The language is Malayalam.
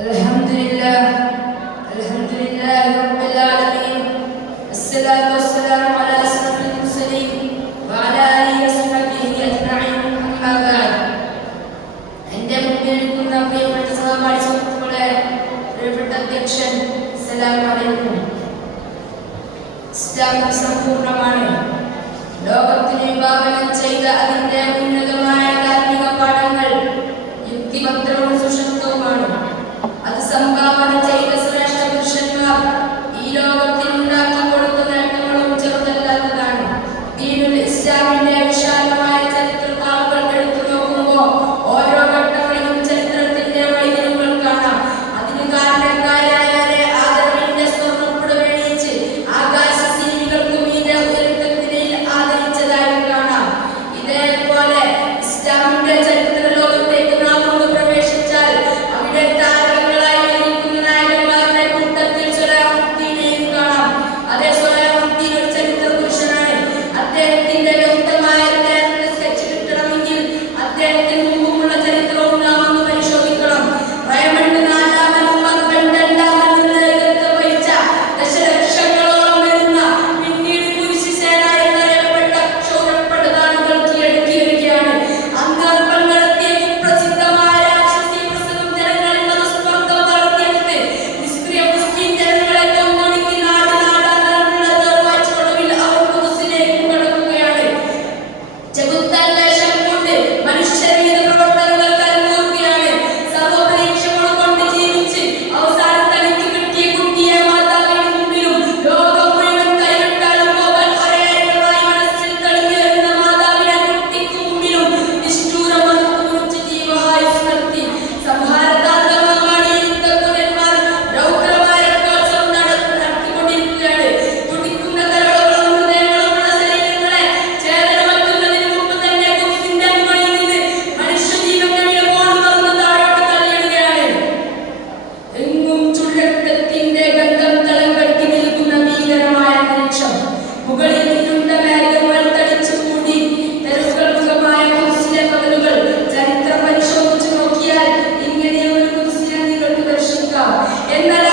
Alhamdulillah, Alhamdulillah Rabbil Alamin. Assalatu wassalamu ala asrafil mursalin wa ala alihi wa sahbihi ajma'in. Amma ba'd. എൻ്റെ മുമ്പിൽ നിൽക്കുന്ന പ്രിയപ്പെട്ട സഹപാഠി സുഹൃത്തുക്കളെ, പ്രിയപ്പെട്ട അധ്യക്ഷൻ, അസ്സലാമു അലൈക്കും. ഇസ്ലാം സമ്പൂർണ്ണമാണ്. ലോകത്തിന് വിഭാവനം ചെയ്ത അതിൻ്റെ ഉന്നതമായ ധാർമ്മിക പാഠങ്ങൾ യുക്തിഭദ്രവും സുശക്തവുമാണ്. അത് സംഭാവന ചെയ്ത ശ്രേഷ്ഠ പുരുഷന്മാർ ഈ ലോകത്തിൽ ഉണ്ടാക്കി കൊടുത്ത നേട്ടങ്ങളും ചെറുതല്ലാത്തതാണ്. ദീനുൽ ഇസ്ലാമിന്റെ വിശാലമായ ചരിത്രത്താളുകൾ എടുത്തു നോക്കുമ്പോൾ ഓരോ ഘട്ടങ്ങളിലും ചരിത്രത്തിന്റെ വൈദ്യുതികൾ കാണാം. അതിന് കാരണക്കാരായവരെ ആദരവിന്റെ സ്വർണ്ണപ്പുടവണിയിച്ച് ആകാശജീവികൾക്ക് മീതെ ഉയരത്തിനിടയിൽ ആദരിച്ചതായും കാണാം. ഇതേപോലെ ഇസ്ലാമിന്റെ ചരിത്ര ലോകത്തേക്ക് നാം ഒന്ന് പ്രവേശിച്ചാൽ അവിടെ എന്നാൽ